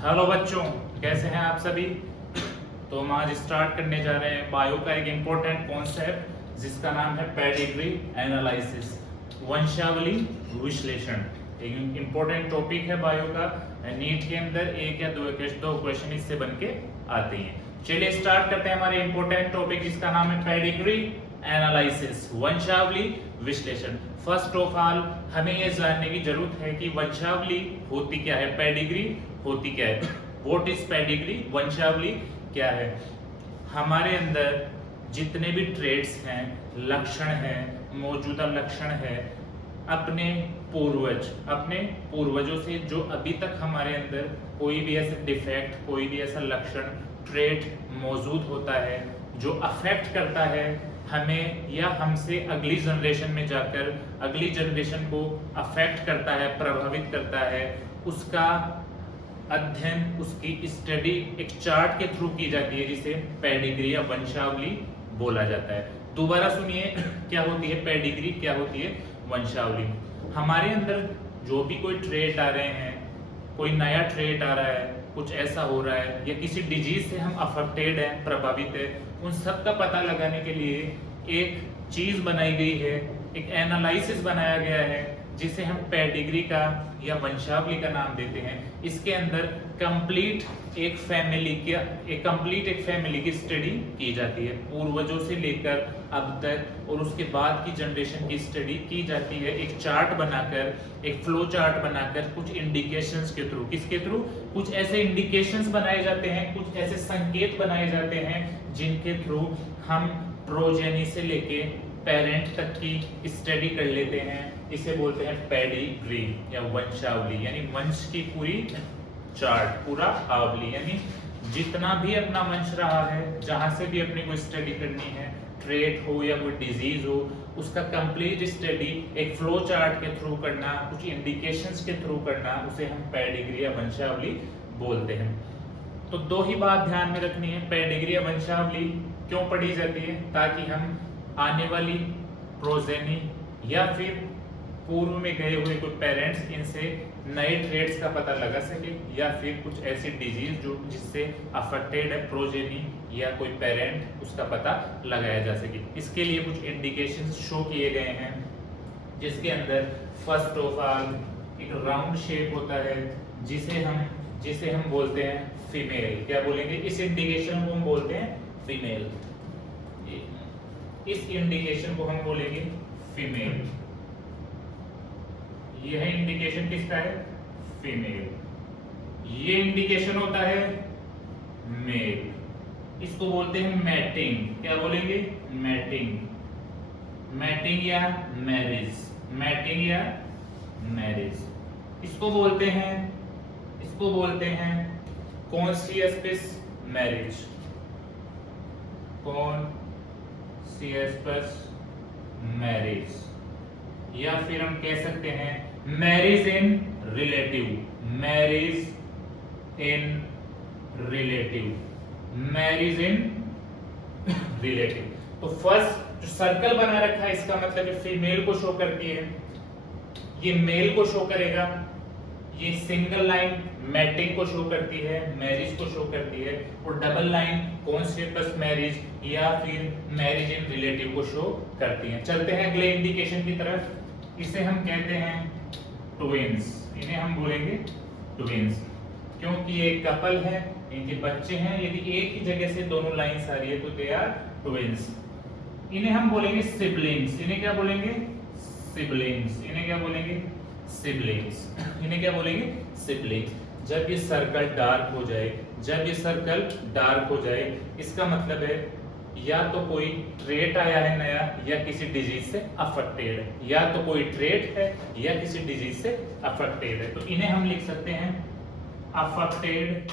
Hello बच्चों, कैसे हैं आप सभी। तो हम आज स्टार्ट करने जा रहे हैं बायो का एक इम्पोर्टेंट कॉन्सेप्ट जिसका नाम है पेडिग्री एनालिसिस, वंशावली विश्लेषण। एक इम्पोर्टेंट टॉपिक है बायो का। नीट के अंदर एक या दो क्वेश्चन इससे बन के आते हैं। चलिए स्टार्ट करते हैं हमारे इम्पोर्टेंट टॉपिक जिसका नाम है पेडिग्री एनालिसिस, वंशावली विश्लेषण। फर्स्ट ऑफ ऑल हमें यह जानने की जरूरत है कि वंशावली होती क्या है, पेडिग्री होती क्या है। व्हाट इज पेडिग्री, वंशावली क्या है। हमारे अंदर जितने भी ट्रेड्स हैं, लक्षण हैं, मौजूदा लक्षण है, अपने पूर्वजों से जो अभी तक हमारे अंदर कोई भी ऐसा डिफेक्ट, कोई भी ऐसा लक्षण, ट्रेड मौजूद होता है जो अफेक्ट करता है हमें या हमसे अगली जनरेशन में जाकर अगली जनरेशन को अफेक्ट करता है, प्रभावित करता है, उसका अध्ययन, उसकी स्टडी एक चार्ट के थ्रू की जाती है जिसे पेडिग्री या वंशावली बोला जाता है। दोबारा सुनिए, क्या होती है पेडिग्री, क्या होती है वंशावली। हमारे अंदर जो भी कोई ट्रेट आ रहे हैं, कोई नया ट्रेट आ रहा है, कुछ ऐसा हो रहा है या किसी डिजीज से हम अफेक्टेड हैं, प्रभावित है, उन सब का पता लगाने के लिए एक चीज बनाई गई है, एक एनालिसिस बनाया गया है जिसे हम पेडिग्री का या वंशावली का नाम देते हैं। इसके अंदर कंप्लीट एक फैमिली की स्टडी की जाती है, पूर्वजों से लेकर अब तक, और उसके बाद की जनरेशन की स्टडी की जाती है। एक चार्ट बनाकर, एक फ्लो चार्ट बनाकर, कुछ इंडिकेशंस के थ्रू, किसके थ्रू, कुछ ऐसे इंडिकेशंस बनाए जाते हैं, कुछ ऐसे संकेत बनाए जाते हैं जिनके थ्रू हम प्रोजेनी से लेके पेरेंट तक की स्टडी कर लेते हैं। इसे बोलते हैं पेडिग्री या वंशावली, यानी वंश की पूरी चार्ट, पूरा आवली, यानी जितना भी अपना वंश रहा है, जहां से भी अपने को स्टडी करनी है, ट्रेट हो या कोई डिजीज हो, उसका कंप्लीट स्टडी एक फ्लो चार्ट के थ्रू करना, कुछ इंडिकेशंस के थ्रू करना, उसे हम पेडिग्री या वंशावली बोलते हैं। तो दो ही बात ध्यान में रखनी है, पेडिग्री या वंशावली क्यों पढ़ी जाती है, ताकि हम आने वाली प्रोजेनी या फिर पूर्व में गए हुए कोई पेरेंट्स, इनसे नए ट्रेड्स का पता लगा सके, या फिर कुछ ऐसी डिजीज जो जिससे अफेक्टेड है प्रोजेनी या कोई पेरेंट, उसका पता लगाया जा सके। इसके लिए कुछ इंडिकेशंस शो किए गए हैं जिसके अंदर फर्स्ट ऑफ ऑल एक राउंड शेप होता है जिसे हम बोलते हैं फीमेल। क्या बोलेंगे, इस इंडिकेशन को हम बोलते हैं फीमेल। इस इंडिकेशन को हम बोलेंगे फीमेल। यह इंडिकेशन किसका है, फीमेल। ये इंडिकेशन होता है मेल। इसको बोलते हैं मैटिंग। क्या बोलेंगे, मैटिंग। मैटिंग या मैरिज, मैटिंग या मैरिज। इसको बोलते हैं कॉन्सियस्पिस मैरिज, कॉन्सियस्पिस मैरिज, या फिर हम कह सकते हैं marriage in relative, marriage in relative, marriage in relative. तो फर्स्ट जो सर्कल बना रखा है इसका मतलब है फीमेल को शो करती है, ये मेल को शो करेगा, ये सिंगल लाइन मैटिंग को शो करती है, मैरिज को शो करती है, और डबल लाइन कॉन्सियस मैरिज या फिर मैरिज इन रिलेटिव को शो करती है। चलते हैं अगले इंडिकेशन की तरफ। इसे हम कहते हैं ट्विंस। इन्हें हम बोलेंगे ट्विंस क्योंकि ये कपल है, इनके बच्चे हैं। यदि एक ही जगह से दोनों लाइंस आ रही है तो दे आर ट्विंस। इन्हें हम बोलेंगे सिबलिंग्स। इन्हें क्या बोलेंगे, सिबलिंग्स। इन्हें क्या बोलेंगे, सिबलिंग्स। इन्हें क्या बोलेंगे, सिबलिंग्स। जब ये सर्कल डार्क हो जाए, जब ये सर्कल डार्क हो जाए, इसका मतलब है या तो कोई ट्रेट आया है नया, या किसी डिजीज से अफेक्टेड है, या तो कोई ट्रेट है या किसी डिजीज से अफेक्टेड है। तो इन्हें हम लिख सकते हैं अफेक्टेड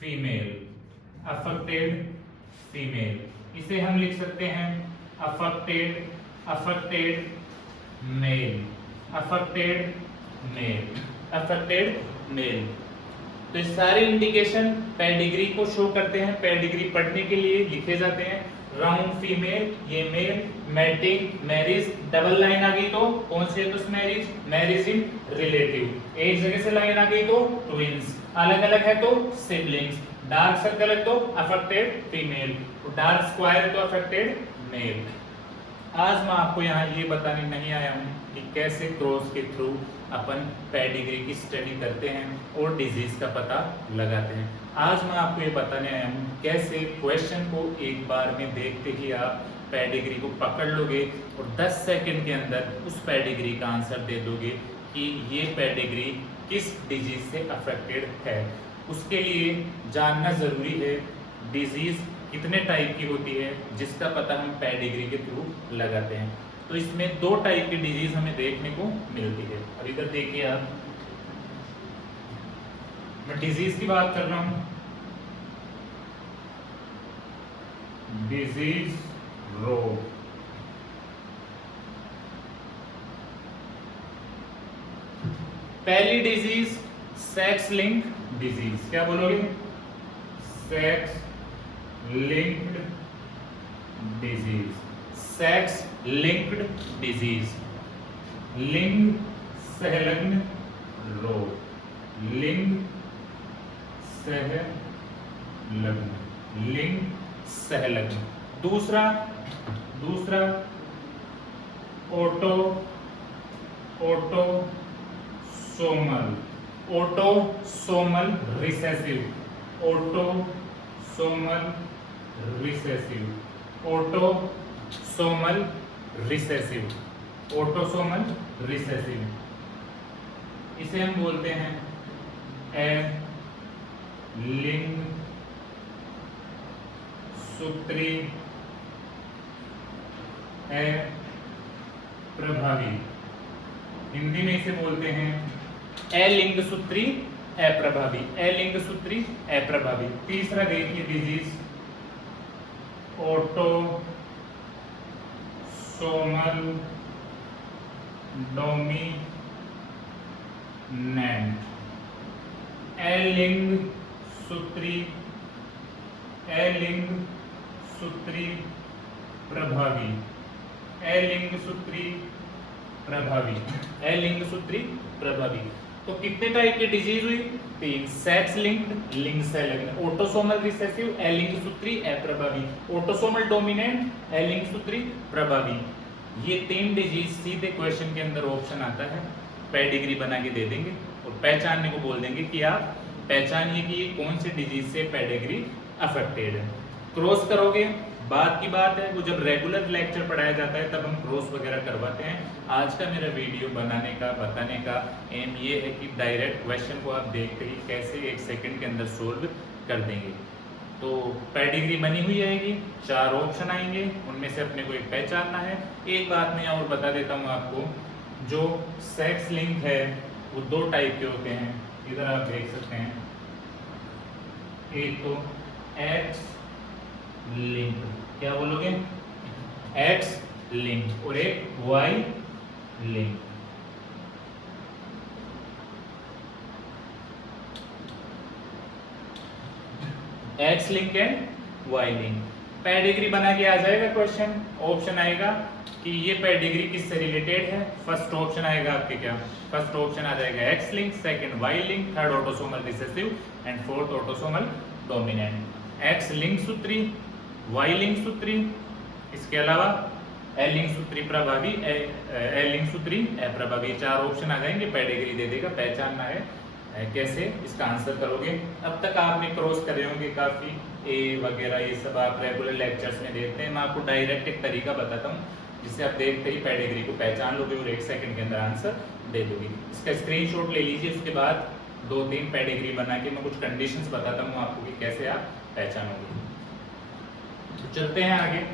फीमेल, अफेक्टेड फीमेल। इसे हम लिख सकते हैं अफेक्टेड मेल, अफेक्टेड मेल। तो सारे इंडिकेशन पेडिग्री को शो करते हैं, पेडिग्री पढ़ने के लिए लिखे जाते हैं। राउंड फीमेल, ये male, mating, marriage, double line आ गई तो कौन से तो मैरिज, मैरिज इन रिलेटिव, एक जगह से लाइन आ गई तो ट्विंस, अलग अलग है तो सिबलिंग्स, डार्क सर्कल है तो अफेक्टेड फीमेल, डार्क स्क्वायर है तो अफेक्टेड मेल। आज मैं आपको यहाँ ये बताने नहीं आया हूँ कि कैसे क्रॉस के थ्रू अपन पेडिग्री की स्टडी करते हैं और डिजीज का पता लगाते हैं। आज मैं आपको ये बताने आया हूँ कैसे क्वेश्चन को एक बार में देखते ही आप पेडिग्री को पकड़ लोगे और 10 सेकंड के अंदर उस पेडिग्री का आंसर दे दोगे कि ये पेडिग्री किस डिजीज से अफेक्टेड है। उसके लिए जानना जरूरी है डिजीज कितने टाइप की होती है, जिसका पता हम पेडिग्री के थ्रू लगाते हैं। तो इसमें 2 टाइप की डिजीज हमें देखने को मिलती है। अब इधर देखिए आप, मैं डिजीज की बात कर रहा हूं, डिजीज रोग। पहली डिजीज सेक्स लिंक डिजीज, क्या बोलोगे, sex linked disease, sex linked disease, लिंग सहलग्न रोग, लिंग सहलग्न, लिंग सहलग्न। दूसरा autosomal recessive, autosomal recessive, autosomal recessive, autosomal recessive, इसे हम बोलते हैं लिंग सूत्री अप्रभावी, हिंदी में इसे बोलते हैं अलिंग सूत्री अप्रभावी, अलिंग सूत्री अप्रभावी। तीसरा देखिए डिजीज ऑटोसोमल डोमिनेंट, अलिंग सूत्री प्रभावी, अलिंग सूत्री प्रभावी, अलिंग सूत्री प्रभावी। तो कितने टाइप की डिजीज हुई, 3, सेक्स लिंक्ड, लिंग सहलग्न, ऑटोसोमल रिसेसिव, अलिंग सूत्री अप्रभावी, ऑटोसोमल डोमिनेंट, अलिंग सूत्री प्रभावी। ये 3 डिजीज सीधे क्वेश्चन के अंदर ऑप्शन आता है, पेडिग्री बना के दे देंगे और पहचानने को बोल देंगे कि आप पहचानिए कि ये कौन से डिजीज से पेडिग्री अफेक्टेड है। क्रॉस करोगे, बात की बात है, वो जब रेगुलर लेक्चर पढ़ाया जाता है तब हम क्रॉस वगैरह करवाते हैं। आज का मेरा वीडियो बनाने का बताने का एम ये है कि डायरेक्ट क्वेश्चन को आप देखते ही कैसे 1 सेकंड के अंदर सोल्व कर देंगे। तो पेडिग्री बनी हुई आएगी, 4 ऑप्शन आएंगे, उनमें से अपने को एक पहचानना है। एक बात मैं और बता देता हूँ आपको, जो सेक्स लिंक है वो 2 टाइप के होते हैं, इधर आप देख सकते हैं, एक तो एक्स लिंक, क्या बोलोगे, एक्स लिंक, और एक Y link. X link and Y link. Pedigree बना के आ जाएगा क्वेश्चन, ऑप्शन आएगा कि ये पेडिग्री किससे रिलेटेड है। फर्स्ट ऑप्शन आएगा आपके क्या, फर्स्ट ऑप्शन आ जाएगा X link, second Y link, third autosomal recessive and fourth autosomal dominant. X link सूत्री, वाई लिंक सूत्री, इसके अलावा एलिंग सूत्री प्रभावी, एलिंग सूत्री अप्रभावी। 4 ऑप्शन आ जाएंगे, पेडिग्री दे देगा। पहचानना है कैसे इसका आंसर करोगे। अब तक आपने क्रॉस करे होंगे काफी, ए वगैरह ये सब आप रेगुलर लेक्चर्स में देखते हैं। मैं आपको डायरेक्ट एक तरीका बताता हूँ जिससे आप देखते ही पेडिग्री को पहचान लोगे और 1 सेकंड के अंदर आंसर दे दोगे। इसका स्क्रीनशॉट ले लीजिए, उसके बाद 2-3 पेडिग्री बना के मैं कुछ कंडीशंस बताता हूँ आपको कि कैसे आप पहचानोगे। तो चलते हैं आगे।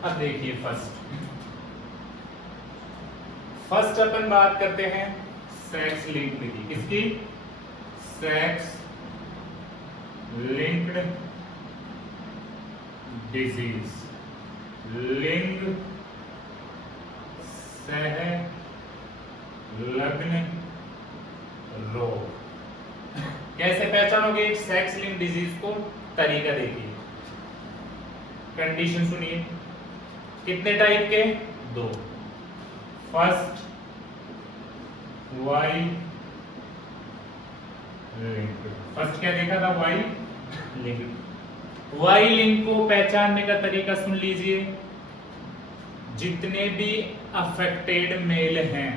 अब देखिए फर्स्ट अपन बात करते हैं सेक्स लिंक्ड की। किसकी, सेक्स लिंक्ड डिजीज, लिंग सह लग्न रोग। कैसे पहचानोगे एक सेक्स लिंक डिजीज को? तरीका देखिए, कंडीशन सुनिए। कितने टाइप के? 2। First Y link. फर्स्ट क्या देखा था? Y link. वाई लिंक को पहचानने का तरीका सुन लीजिए। जितने भी अफेक्टेड मेल हैं,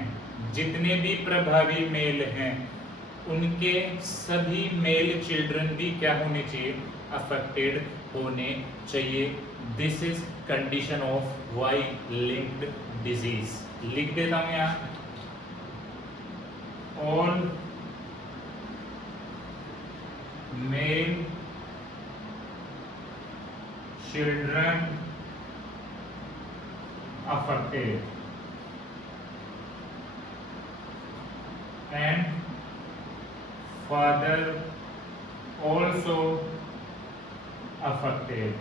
जितने भी प्रभावी मेल हैं, उनके सभी मेल चिल्ड्रन भी क्या होने चाहिए? अफेक्टेड होने चाहिए। This is condition of Y linked disease. लिख देता हूं यहां, all male children affected and father also affected।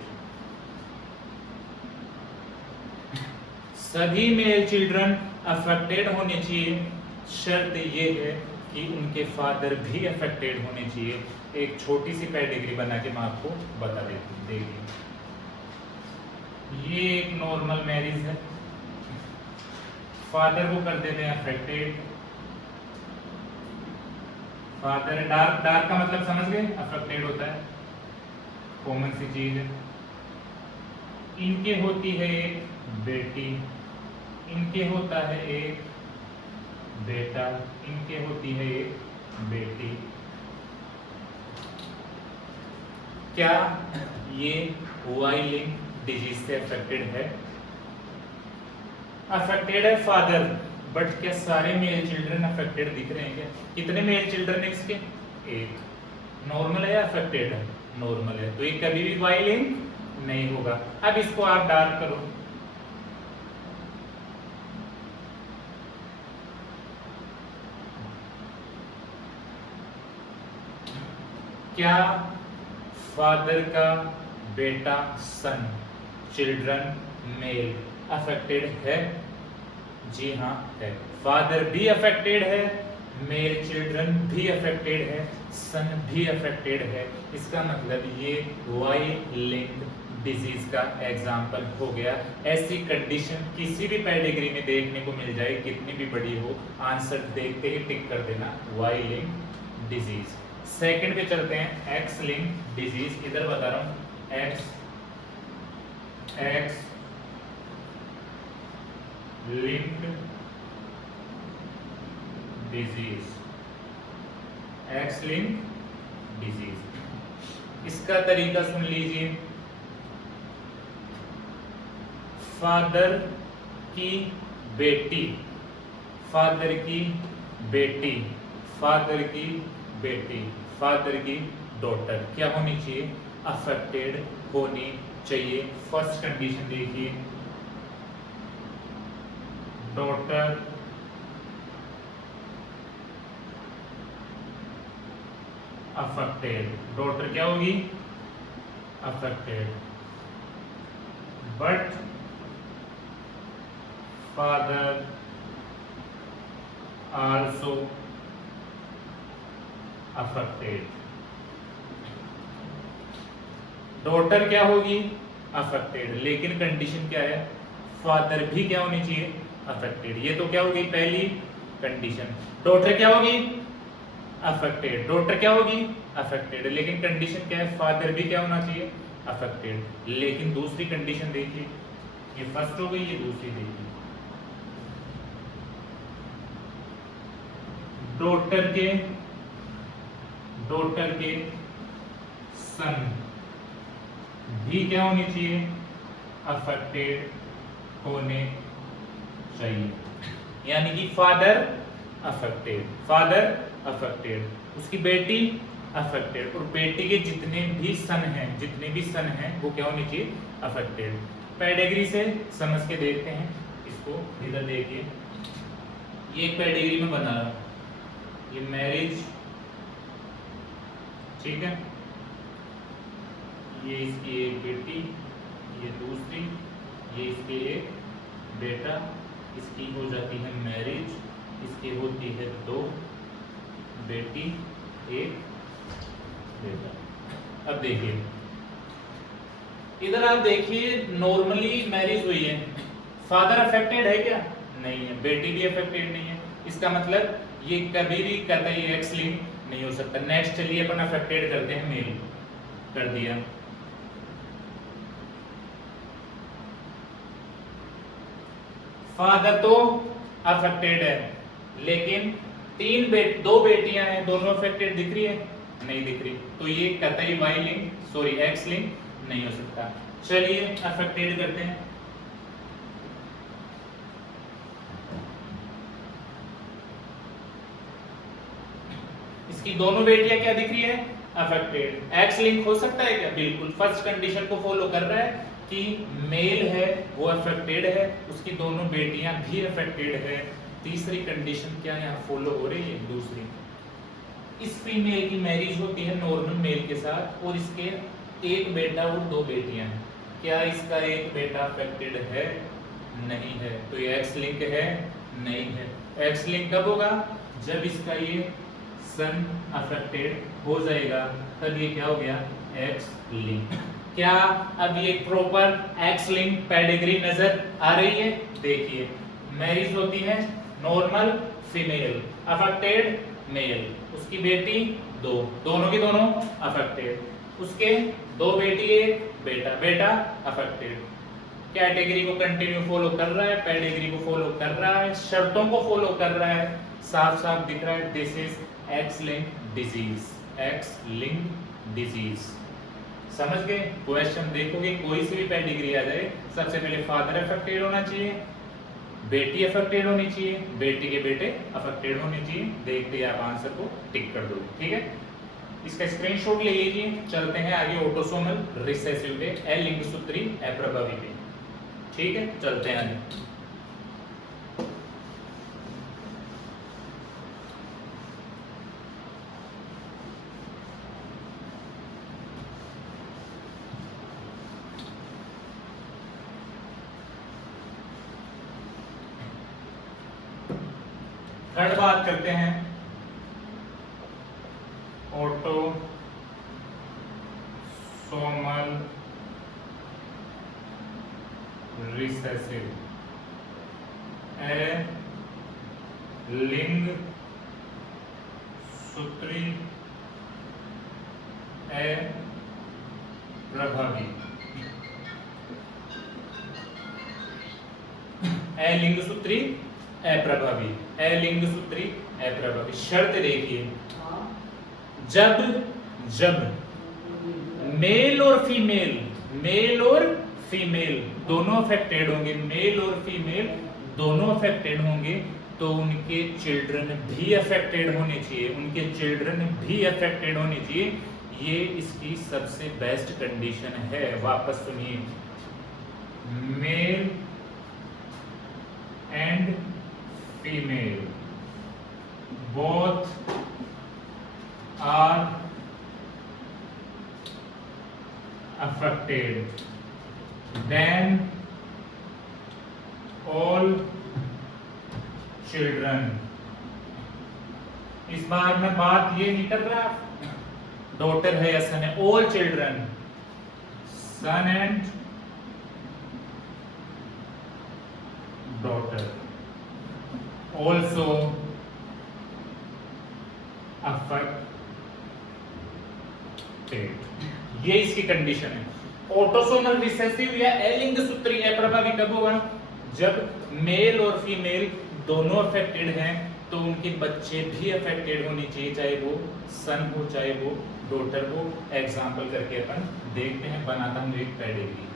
सभी मेल चिल्ड्रन अफेक्टेड होने चाहिए। शर्त ये है कि उनके फादर भी अफेक्टेड होने चाहिए। एक छोटी सी पेडिग्री बना के मैं आपको बता देती हूँ, देखिए। ये एक नॉर्मल मैरिज है, फादर को कर देते हैं अफेक्टेड। फादर, डार्क डार्क का मतलब समझ गए? अफेक्टेड होता है, कॉमन सी चीज है। इनके होती है एक बेटी, इनके होता है एक बेटा, इनके होती है एक बेटी। क्या ये वाई लिंक डिजीज से अफेक्टेड है? अफेक्टेड है फादर, बट क्या सारे मेल चिल्ड्रन अफेक्टेड दिख रहे हैं क्या? कितने मेल चिल्ड्रन है इसके? एक। नॉर्मल है या अफेक्टेड है? नॉर्मल है, तो ये कभी भी वाई लिंक नहीं होगा। अब इसको आप डार्क करो, क्या फादर का बेटा सन चिल्ड्रन मेल अफेक्टेड है? जी हाँ है। फादर भी अफेक्टेड है, मेल चिल्ड्रन भी अफेक्टेड है, सन भी अफेक्टेड है। इसका मतलब ये वाई लिंक्ड डिजीज का एग्जाम्पल हो गया। ऐसी कंडीशन किसी भी पेडिग्री में देखने को मिल जाए, कितनी भी बड़ी हो, आंसर देखते ही टिक कर देना वाई लिंक्ड डिजीज। सेकंड पे चलते हैं, एक्स लिंक्ड डिजीज। इधर बता रहा हूं, x linked disease, x linked disease. इसका तरीका सुन लीजिए। फादर की बेटी, फादर की बेटी, फादर की बेटी, फादर की डॉटर क्या होनी चाहिए? अफेक्टेड होनी चाहिए। फर्स्ट कंडीशन देखिए, डॉटर अफेक्टेड। डॉटर क्या होगी? Affected, but father also affected. Daughter क्या होगी? अफेक्टेड, लेकिन कंडीशन क्या है? फादर भी क्या होनी चाहिए? अफेक्टेड। ये तो क्या होगी? पहली कंडीशन। डॉटर क्या होगी? अफेक्टेड। डॉटर क्या होगी? अफेक्टेड, लेकिन कंडीशन क्या है? फादर भी क्या होना चाहिए? अफेक्टेड। लेकिन दूसरी कंडीशन देखिए, ये फर्स्ट हो गई, ये दूसरी देखिए। डॉटर के सन भी क्या होनी चाहिए? अफेक्टेड होने चाहिए। यानी कि फादर अफेक्टेड, फादर अफेक्टेड, उसकी बेटी अफेक्टेड, और बेटी के जितने भी सन हैं वो क्या होनी चाहिए? अफेक्टेड। पेडिग्री से समझ के देखते हैं इसको। इधर देखिए, ये एक पेडिग्री में बना रहा हूं, ये मैरिज, ठीक है। ये इसकी एक बेटी, ये दूसरी, ये इसके एक बेटा, इसकी हो जाती है मैरिज, इसकी होती है 2 बेटी 1 बेटा। अब देखिए इधर आप देखिए, नॉर्मली मैरिज हुई है, फादर अफेक्टेड है क्या? नहीं है, बेटी भी अफेक्टेड नहीं है, इसका मतलब ये कभी भी कतई एक्स लिंक नहीं हो सकता। नेक्स्ट चलिए अपन अफेक्टेड करते हैं, मेल कर दिया। फादर तो अफेक्टेड है, लेकिन 2 बेटियां हैं, दोनों अफेक्टेड दिख रही है? नहीं दिख रही, तो ये कतई Y link, sorry X link नहीं हो सकता। चलिए अफेक्टेड करते हैं। इसकी दोनों बेटियां क्या दिख रही है? अफेक्टेड। एक्स लिंक हो सकता है क्या? बिल्कुल, फर्स्ट कंडीशन को फॉलो कर रहा है कि मेल है वो अफेक्टेड है, उसकी दोनों बेटियां भी अफेक्टेड है। तीसरी कंडीशन क्या यहाँ फॉलो हो रही है? दूसरी, इस फीमेल की मैरिज होती है नॉर्मल मेल के साथ और इसके एक बेटा और 2 बेटियां हैं। क्या इसका एक बेटा अफेक्टेड है? नहीं है, तो ये एक्स लिंक है? नहीं है। एक्स लिंक कब होगा? जब इसका ये सन अफेक्टेड हो जाएगा, तब ये क्या हो गया? X link. क्या अब ये प्रॉपर एक्स लिंक पेडिग्री नजर आ रही है? देखिए, मैरिज होती है नॉर्मल फीमेल, अफेक्टेड मेल, उसकी बेटी 2, दोनों की दोनों अफेक्टेड, उसके 2 बेटी 1 बेटा, बेटा अफेक्टेड। कैटेगरी को कंटिन्यू फॉलो कर रहा है, पेडिग्री को फॉलो कर रहा है, शर्तों को फॉलो कर रहा है, साफ साफ दिख रहा है this is x link disease, x link disease. समझ गए? क्वेश्चन देखोगे कोई सी भी पेडिग्री आ जाए, सबसे पहले फादर अफेक्टेड होना चाहिए, बेटी अफेक्टेड होनी चाहिए, बेटी के बेटे अफेक्टेड होने चाहिए। देखते ही आप आंसर को टिक कर दोगे, ठीक है? इसका स्क्रीनशॉट ले लीजिए। चलते हैं आगे ऑटोसोमल रिसेसिव पे, ए लिंगसूत्री अप्रभावी पे, ठीक है? चलते हैं आगे। थर्ड बात करते हैं ऑटोसोमल रिसेसिव ए लिंग सूत्री ए प्रभावी। ए लिंग सूत्री अप्रभावी, ए लिंग सूत्री अप्रभावी। शर्त देखिए, जब मेल और फीमेल दोनों अफेक्टेड होंगे, मेल और फीमेल दोनों अफेक्टेड होंगे, तो उनके चिल्ड्रन भी अफेक्टेड होने चाहिए, उनके चिल्ड्रन भी अफेक्टेड होने चाहिए। ये इसकी सबसे बेस्ट कंडीशन है। वापस सुनिए, male and female both are affected, then all children, इस बार मैं बात ये नहीं कर रहा डॉटर है या सन है, all children, son and daughter also affected। ये इसकी कंडीशन है। ऑटोसोमल रिसेसिव या एलिंग सूत्री अप्रभावी कब होगा? जब मेल और फीमेल दोनों अफेक्टेड हैं, तो उनके बच्चे भी अफेक्टेड होने चाहिए, चाहे वो सन हो चाहे वो डॉटर हो। एग्जांपल करके अपन देखते हैं, बनाता हूं एक पेडिग्री।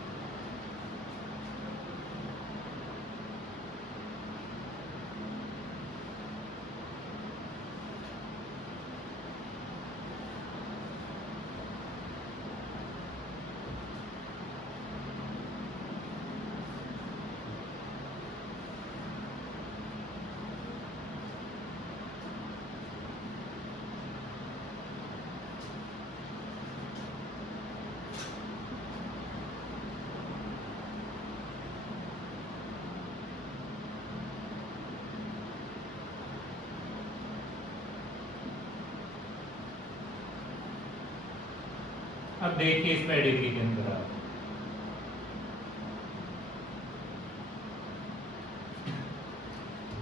अब देखिए इस पेडिग्री के अंदर आप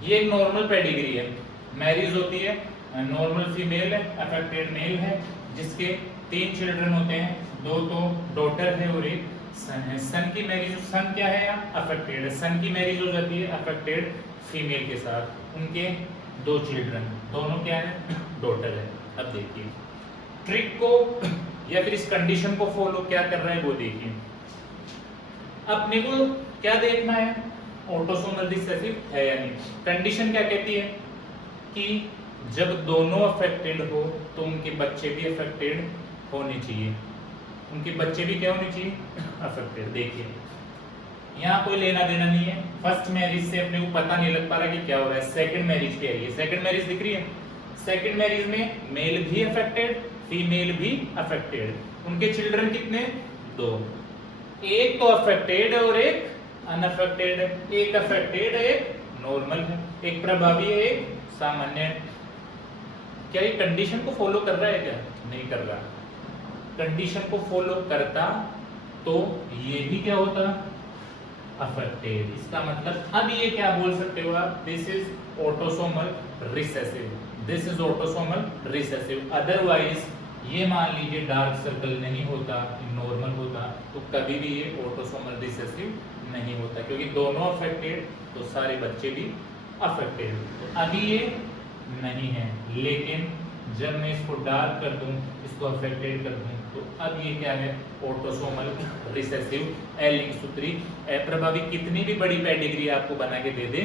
ये एक नॉर्मल पेडिग्री है, मैरिज होती है, नॉर्मल फीमेल है, अफेक्टेड मेल है, जिसके 3 चिल्ड्रन होते हैं, 2 तो डॉटर है और एक सन है। सन की मैरिज, सन क्या है यहाँ अफेक्टेड है, सन की मैरिज हो जाती है अफेक्टेड फीमेल के साथ, उनके 2 चिल्ड्रन, दोनों क्या है डॉटर है। अब देखिए ट्रिक को या फिर इस कंडीशन को फॉलो क्या कर रहा है वो देखिए। अपने को क्या देखना है, ऑटोसोमल रिसेसिव है या नहीं। कंडीशन क्या कहती है कि जब दोनों अफेक्टेड हो तो उनके बच्चे भी अफेक्टेड होने चाहिए, उनके बच्चे भी क्या होने चाहिए अफेक्टेड। देखिए यहाँ कोई लेना देना नहीं है, फर्स्ट मैरिज से अपने को पता नहीं लग पा रहा कि क्या हो रहा है। सेकंड मैरिज क्या है, सेकंड मैरिज दिख रही है, सेकंड मैरिज में मेल भी अफेक्टेड फीमेल भी अफेक्टेड, उनके चिल्ड्रन कितने 2, एक तो अफेक्टेड और एक अनअफेक्टेड है, एक अफेक्टेड है एक नॉर्मल है, एक प्रभावी है एक सामान्य है। क्या ये कंडीशन को फॉलो कर रहा है, क्या नहीं कर रहा। कंडीशन को फॉलो करता तो ये भी क्या होता अफेक्टेड। इसका मतलब अब ये क्या बोल सकते हो आप, this is autosomal recessive, this is autosomal recessive. Otherwise ये मान लीजिए डार्क सर्कल नहीं होता, नॉर्मल होता, तो कभी भी ये ऑटोसोमल रिसेसिव नहीं होता, क्योंकि दोनों अफेक्टेड तो सारे बच्चे भी अफेक्टेड। तो अभी ये नहीं है, लेकिन जब मैं इसको डार्क कर दूं, इसको अफेक्टेड कर दूं, तो अब ये क्या है ऑटोसोमल रिसेसिव। लिंक सूत्री अप्रभावी कितनी भी बड़ी पेडिग्री आपको बना के दे दे,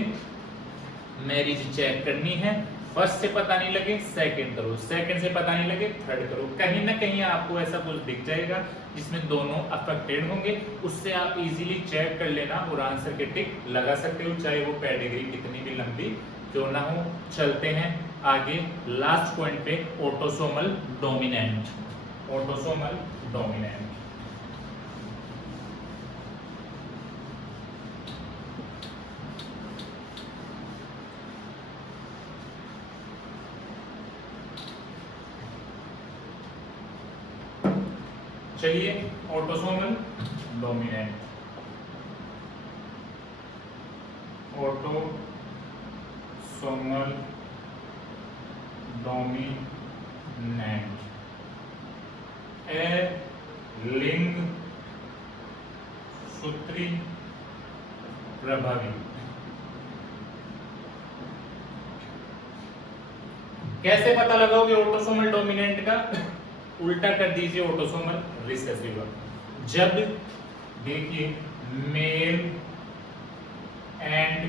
मैरिज चेक करनी है, फर्स्ट से पता नहीं लगे सेकंड करो, सेकंड से पता नहीं लगे थर्ड करो, कहीं ना कहीं आपको ऐसा कुछ दिख जाएगा जिसमें दोनों अफेक्टेड होंगे, उससे आप इजीली चेक कर लेना और आंसर के टिक लगा सकते हो, चाहे वो पेडिग्री कितनी भी लंबी क्यों ना हो। चलते हैं आगे लास्ट पॉइंट पे, ऑटोसोमल डोमिनेंट। ऑटोसोमल डोमिनेंट चलिए ऑटोसोमल डोमिनेंट, ऑटोसोमल डोमिनेंट ए लिंग सूत्री प्रभावी। कैसे पता लगाओगे ऑटोसोमल डोमिनेंट का, उल्टा कर दीजिए ऑटोसोमल रिसेसिव। जब देखिए male and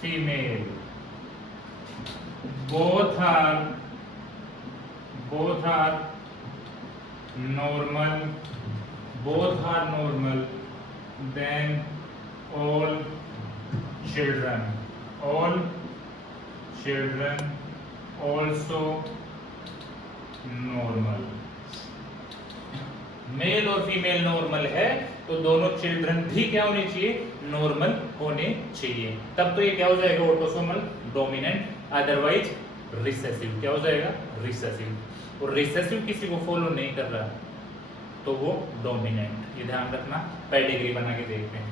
female both are normal, then all children also normal। Male और फीमेल नॉर्मल है तो दोनों चिल्ड्रन भी क्या होने चाहिए नॉर्मल होने चाहिए, तब तो ये क्या हो जाएगा ऑटोसोमल डोमिनेंट, अदरवाइज रिसेसिव। क्या हो जाएगा रिसेसिव, और रिसेसिव किसी को फॉलो नहीं कर रहा तो वो डोमिनेंट। ये ध्यान रखना, पेडिग्री बना के देखते हैं।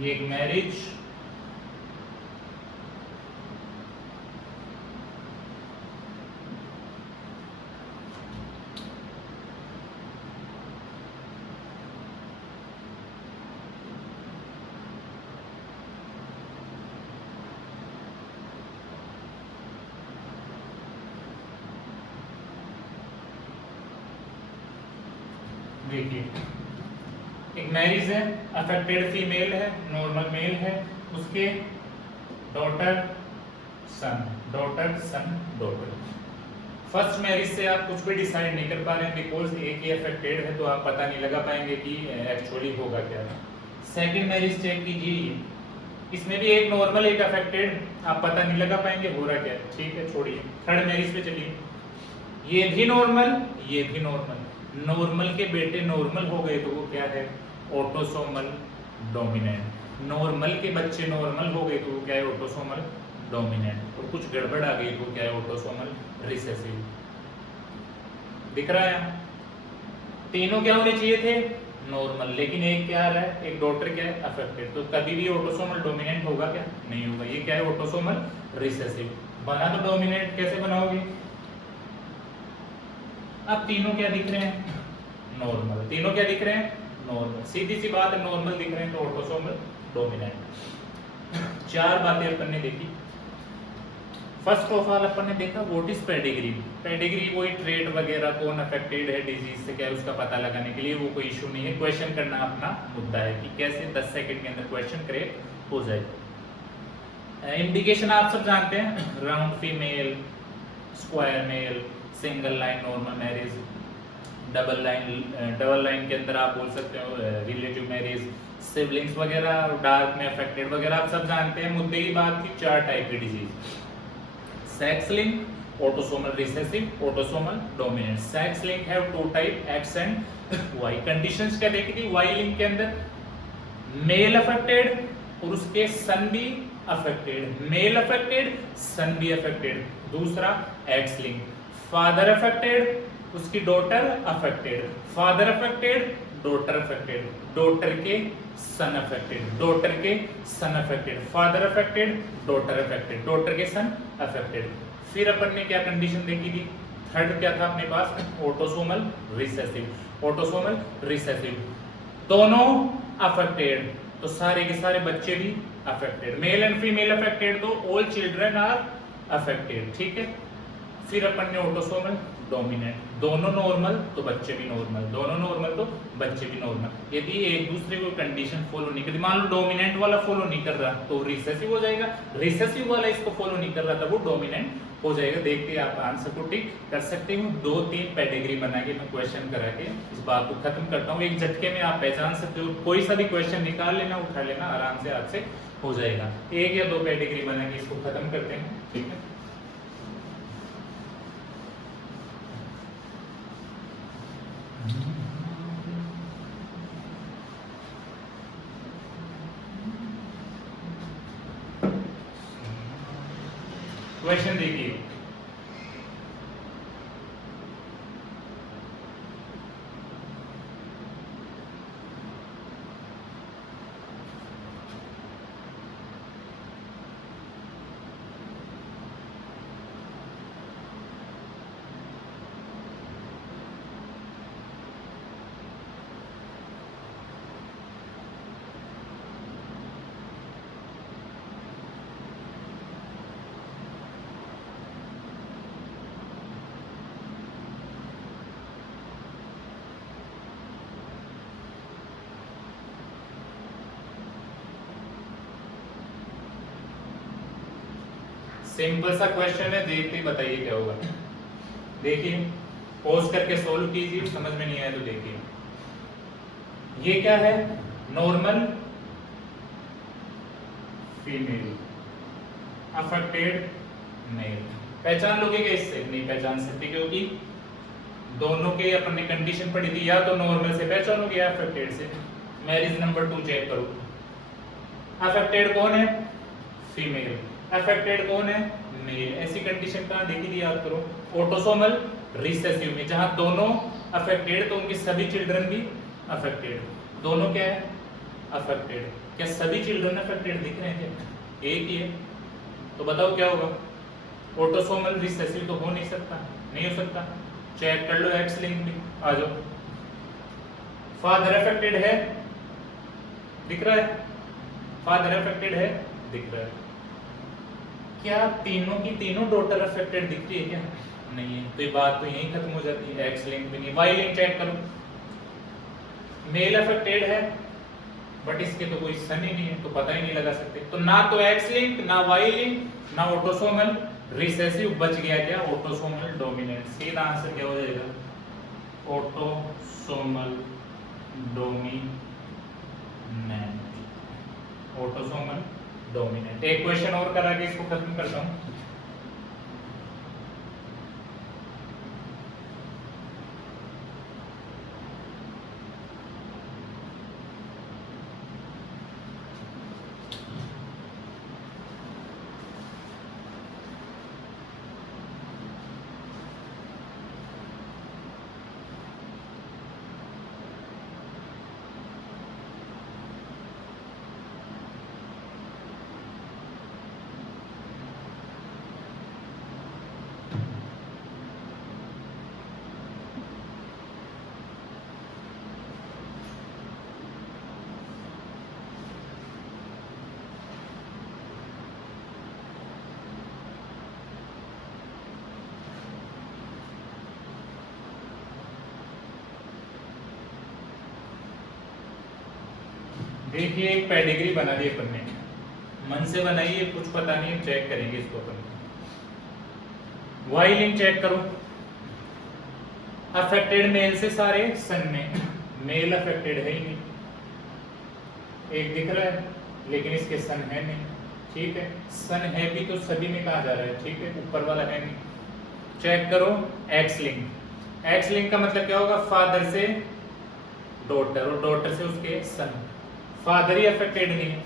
ये एक मैरिज, देखिए एक मैरिज है, अफेक्टेड फीमेल है, नॉर्मल मेल है, उसके डॉटर सन, डॉटर। फर्स्ट मैरिज से आप कुछ भी डिसाइड नहीं कर पा रहे हैं, बिकॉज एक ही अफेक्टेड है तो आप पता नहीं लगा पाएंगे कि एक्चुअली होगा क्या। सेकंड मैरिज चेक कीजिए, इसमें भी एक नॉर्मल एक अफेक्टेड, आप पता नहीं लगा पाएंगे हो रहा क्या, ठीक है छोड़िए। थर्ड मैरिज पे चलिए, ये भी नॉर्मल, ये भी नॉर्मल, नॉर्मल के बेटे नॉर्मल हो गए तो वो क्या है ऑटोसोमल डोमिनेंट। नॉर्मल के बच्चे नॉर्मल हो गए तो वो क्या है, ऑटोसोमल डोमिनेंट, और कुछ गड़बड़ आ गई तो क्या है, ऑटोसोमल रिसेसिव। दिख रहा है यहाँ? तीनों क्या होने चाहिए थे, नॉर्मल, लेकिन एक क्या आ रहा है, एक डॉटर क्या है, अफेक्टेड, तो कभी भी ऑटोसोमल डोमिनेंट होगा क्या, नहीं होगा। ये क्या है, ऑटोसोमल रिसेसिव। बना तो डोमिनेंट, कैसे बनाओगे? अब तीनों क्या दिख रहे हैं, नॉर्मल। तीनों क्या दिख रहे हैं, नॉर्मल। सीधी सी बात है, नॉर्मल दिख रहे हैं तो ऑटोसोमल डोमिनेंट। चार बातें अपन ने देखी। फर्स्ट ऑफ ऑल अपन ने देखा व्हाट इज पेडिग्री। पेडिग्री वही ट्रेड वगैरह, कौन अफेक्टेड है डिजीज से, क्या है उसका पता लगाने के लिए, वो कोई इशू नहीं है। क्वेश्चन करना अपना मुद्दा है कि कैसे 10 सेकंड के अंदर क्वेश्चन करेक्ट हो जाए। इंडिकेशन आप सब जानते हैं, round female, square male, single line normal marriage, double line के अंदर आप बोल सकते हो रिलेटिव मैरिज, सिबलिंग्स वगैरह, डार्क में अफेक्टेड वगैरह आप सब जानते हैं। मुद्दे की बात की, चार टाइप की disease, sex link, autosomal recessive, autosomal dominant। Sex link have to type, X and Y. Conditions क्या देखी थी, वाई लिंक के अंदर मेल अफेक्टेड और उसके सन भी अफेक्टेड, मेल अफेक्टेड सन भी अफेक्टेड। दूसरा एक्स लिंक, फादर अफेक्टेड उसकी daughter affected, father affected daughter affected, daughter के सन अफेक्टेड, डॉटर के son affected, father affected daughter affected, daughter के सन अफेक्टेड। फिर अपन ने क्या कंडीशन देखी थी, थर्ड क्या था अपने पास, ऑटोसोमल रिसेसिव। ऑटोसोमल रिसेसिव दोनों अफेक्टेड, तो सारे के सारे बच्चे भी affected, mail and female affected, तो ऑल चिल्ड्रन आर अफेक्टेड, ठीक है। फिर अपन ने ऑटोसोमल डोमिनेंट, दोनों नॉर्मल तो बच्चे भी नॉर्मल, दोनों नॉर्मल तो बच्चे भी नॉर्मल। यदि एक दूसरे को कंडीशन फॉलो नहीं करती, मान लो डोमिनेंट वाला फॉलो नहीं कर रहा तो रिसेसिव हो जाएगा, रिसेसिव वाला इसको फॉलो नहीं कर रहा था वो डोमिनेंट हो जाएगा। देखते हैं आप आंसर को टिक कर सकते हो। 2-3 पेडिग्री बना के मैं क्वेश्चन करा के इस बात को खत्म करता हूँ। एक झटके में आप पहचान सकते हो, कोई सा भी क्वेश्चन निकाल लेना, उठा लेना, आराम से आपसे हो जाएगा। 1 या 2 पेडिग्री बना के इसको खत्म करते हैं, ठीक है। क्वेश्चन देखिए, सिंपल सा क्वेश्चन है, देखते ही बताइए क्या होगा। देखिए, पॉज करके सोल्व कीजिए, समझ में नहीं आया तो देखिए। ये क्या है, नॉर्मल फीमेल अफेक्टेड मेल। पहचान लोगे क्या इससे? नहीं पहचान सकते, क्योंकि दोनों के अपन ने कंडीशन पढ़ी थी, या तो नॉर्मल से पहचानोगे या अफेक्टेड से। मैरिज नंबर 2 चेक करो, अफेक्टेड कौन है, फीमेल, अफेक्टेड कौन है, मेल। ऐसी कंडीशन कहां देखी थी, याद करो, ऑटोसोमल रिसेसिव में, जहां दोनों अफेक्टेड तो उनके सभी चिल्ड्रन भी अफेक्टेड। दोनों क्या है, अफेक्टेड। क्या सभी चिल्ड्रन अफेक्टेड दिख रहे हैं क्या? एक ही है, तो बताओ क्या होगा, ऑटोसोमल रिसेसिव तो हो नहीं सकता, नहीं हो सकता। चेक कर लो एक्स लिंक भी, आ जाओ। फादर अफेक्टेड है, दिख रहा है, फादर अफेक्टेड है, दिख रहा है। क्या तीनों की तीनों डॉटर अफेक्टेड दिखती है क्या? नहीं है, तो ये बात तो यहीं खत्म हो जाती है। एक्स लिंक भी नहीं, वाई लिंक चेक करो, मेल अफेक्टेड है बट इसके तो कोई सन ही नहीं है, तो पता ही नहीं लगा सकते। तो ना तो एक्स लिंक, ना वाई लिंक, ना ऑटोसोमल रिसेसिव, बच गया क्या, ऑटोसोमल डोमिनेंट। सीधा आंसर क्या हो जाएगा, ऑटोसोमल डोमिनेंट, ऑटोसोमल डोमिनेंट। एक क्वेश्चन और करा के इसको खत्म करता हूं। देखिए एक पेडिग्री बना दी अपन ने, मन से बनाइए, कुछ पता नहीं, चेक करेंगे इसको अपन। वाई लिंक चेक करो, अफेक्टेड मेल से सारे सन में, मेल अफेक्टेड है ही नहीं, एक दिख रहा है लेकिन इसके सन है नहीं, ठीक है, सन है भी तो सभी में कहा जा रहा है, ठीक है, ऊपर वाला है नहीं। चेक करो एक्स लिंक, एक्स लिंक का मतलब क्या होगा, फादर से डॉटर और डॉटर से उसके सन, फादर ही अफेक्टेड नहीं है,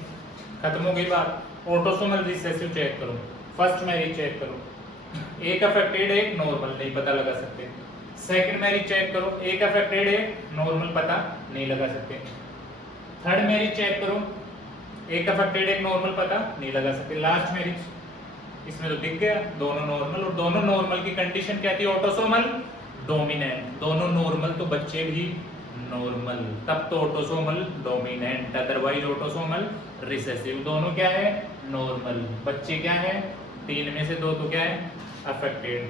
खत्म हो गई बात। ऑटोसोमल रिसेसिव चेक करो, फर्स्ट मैरिज चेक करो, एक अफेक्टेड एक नॉर्मल, नहीं पता लगा सकते। सेकंड मैरिज चेक करो, एक अफेक्टेड एक नॉर्मल, पता नहीं लगा सकते। थर्ड मैरिज चेक करो, एक अफेक्टेड एक नॉर्मल, पता नहीं लगा सकते। लास्ट मैरिज, इसमें तो दिख गया दोनों नॉर्मल, और दोनों नॉर्मल की कंडीशन क्या थी, ऑटोसोमल डोमिनेंट, दोनों नॉर्मल तो बच्चे भी नॉर्मल, तब तो autosomal dominant, otherwise autosomal recessive, दोनों क्या है नॉर्मल, बच्चे क्या है तीन में से दो तो क्या है अफेक्टेड,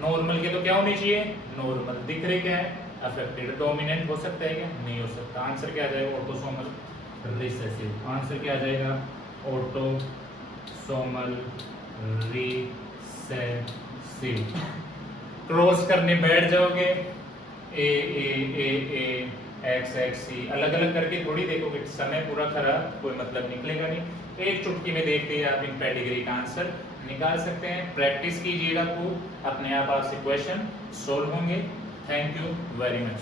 नॉर्मल के तो क्या होनी चाहिए नॉर्मल, दिख रहे क्या है अफेक्टेड, डोमिनेंट हो सकता है क्या, नहीं हो सकता। आंसर क्या आ जाएगा, ऑटोसोमल रिसेसिव, आंसर क्या आ जाएगा, ऑटोसोमल रिसेसिव। क्रॉस करने बैठ जाओगे, ए ए ए ए एक्स एक्स सी, अलग अलग करके थोड़ी देखोगे, समय पूरा खराब, कोई मतलब निकलेगा नहीं। एक चुटकी में देखते ही आप इन पेडिग्री का आंसर निकाल सकते हैं। प्रैक्टिस कीजिएगा खूब, अपने आप आपसे क्वेश्चन सोल्व होंगे। Thank you very much.